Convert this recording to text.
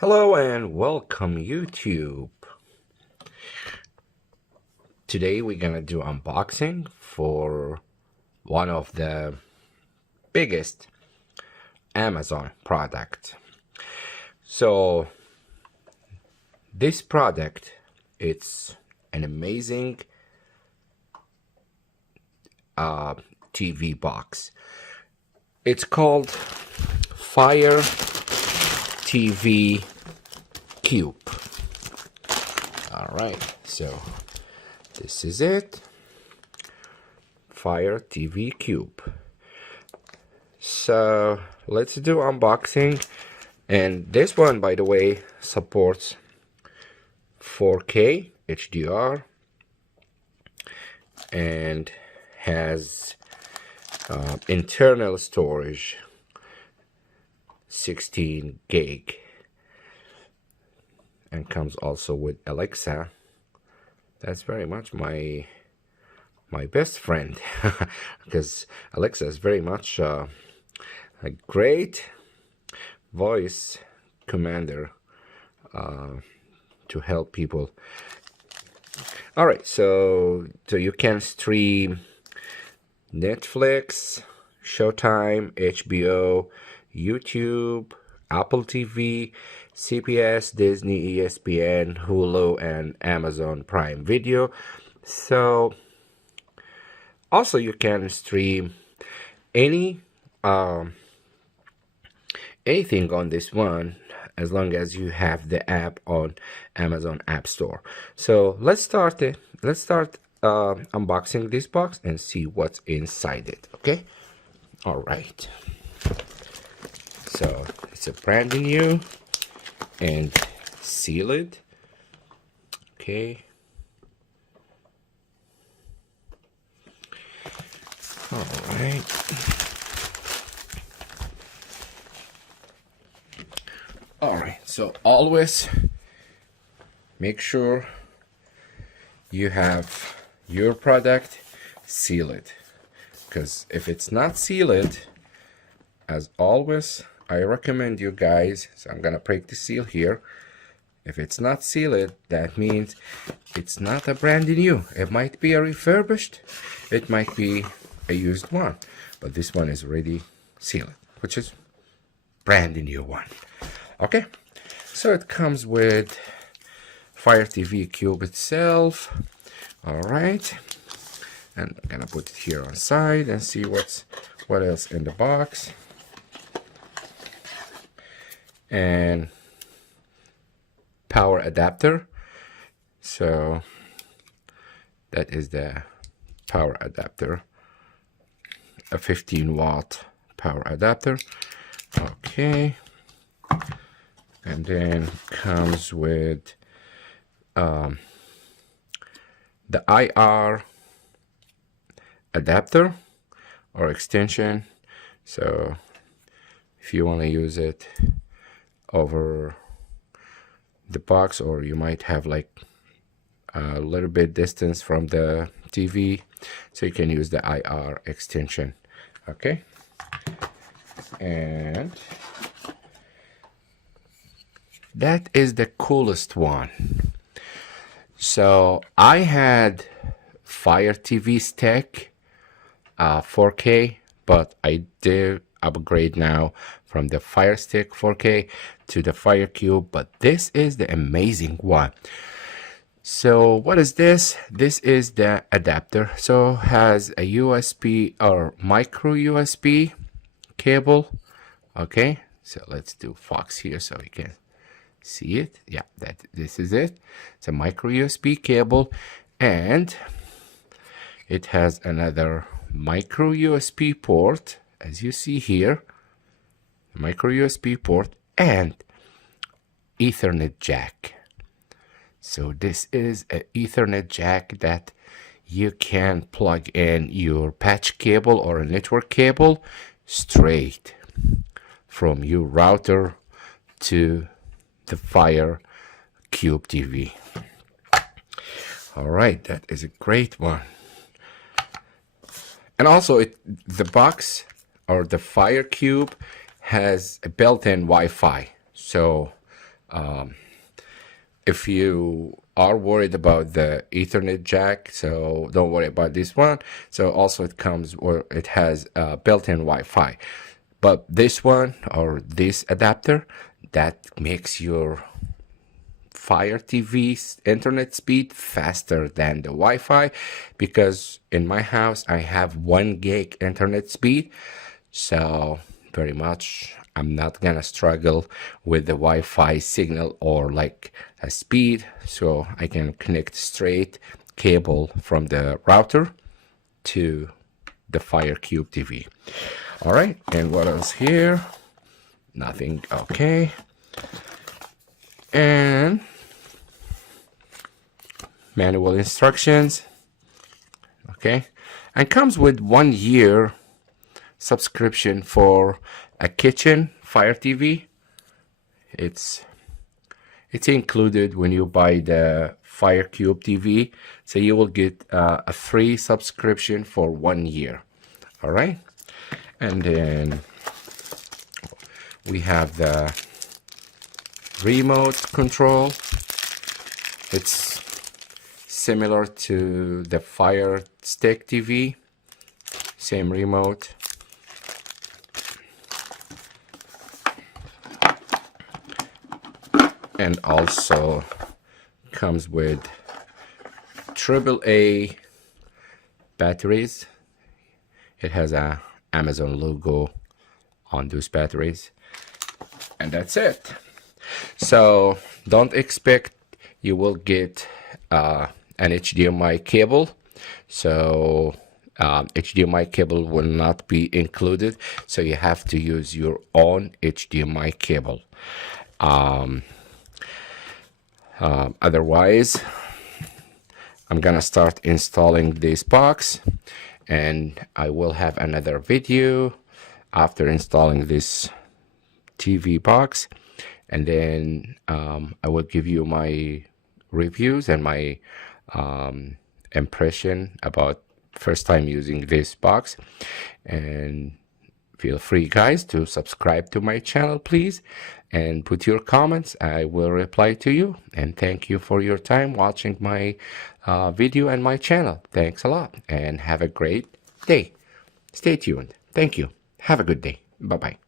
Hello and welcome YouTube. Today we're gonna do unboxing for one of the biggest Amazon product. So this product, it's an amazing TV box. It's called Fire TV Cube. All right, so this is it. Fire TV Cube. So let's do unboxing. And this one, by the way, supports 4K HDR and has internal storage 16 gig and comes also with Alexa. That's very much my best friend because Alexa is very much a great voice commander to help people. All right, so you can stream Netflix, Showtime, HBO, YouTube, Apple TV, CBS, Disney, ESPN, Hulu, and Amazon Prime Video. So also you can stream any anything on this one as long as you have the app on Amazon App Store. So let's start unboxing this box and see what's inside it. Okay, all right, so it's a brand new and sealed. Okay, all right. All right, so always make sure you have your product sealed, because if it's not sealed, as always, I recommend you guys, so I'm gonna break the seal here. If it's not sealed, that means it's not a brand new. It might be a refurbished, it might be a used one, but this one is already sealed, which is brand new one. Okay, so it comes with Fire TV Cube itself. All right, and I'm gonna put it here on side and see what else in the box. And power adapter. So that is the power adapter, a 15-watt power adapter. Okay, and then comes with the IR adapter or extension. So if you want to use it over the box, or you might have like a little bit distance from the TV, so you can use the IR extension. Okay, and that is the coolest one. So I had Fire TV Stick 4K, but I did upgrade now from the Fire Stick 4K to the Fire Cube, but this is the amazing one. So what is this? This is the adapter. So has a USB or micro USB cable. Okay, so let's do Fox here so we can see it. Yeah, this is it. It's a micro USB cable, and it has another micro USB port, as you see here, micro USB port, and Ethernet jack. So this is an Ethernet jack that you can plug in your patch cable or a network cable straight from your router to the Fire Cube TV. All right, that is a great one. And also the box or the Fire Cube has a built-in Wi-Fi. So If you are worried about the Ethernet jack, so don't worry about this one. So also it comes, or it has built-in Wi-Fi. But this one, or this adapter, that makes your Fire TV's internet speed faster than the Wi-Fi, because in my house I have 1 gig internet speed, so very much I'm not gonna struggle with the Wi-Fi signal or like a speed, so I can connect straight cable from the router to the FireCube TV. All right, and what else here? Nothing. Okay. And manual instructions. Okay, and comes with 1 year subscription for a kitchen Fire TV. It's included when you buy the FireCube TV, so you will get a free subscription for 1 year. All right, and then we have the remote control. It's similar to the Fire Stick TV, same remote. And also comes with AAA batteries. It has a Amazon logo on those batteries, and that's it. So don't expect you will get an HDMI cable. So HDMI cable will not be included, so you have to use your own HDMI cable. Otherwise, I'm gonna start installing this box, and I will have another video after installing this TV box, and then I will give you my reviews and my impression about first time using this box. And feel free, guys, to subscribe to my channel, please, and put your comments. I will reply to you. And thank you for your time watching my video and my channel. Thanks a lot, and have a great day. Stay tuned. Thank you. Have a good day. Bye-bye.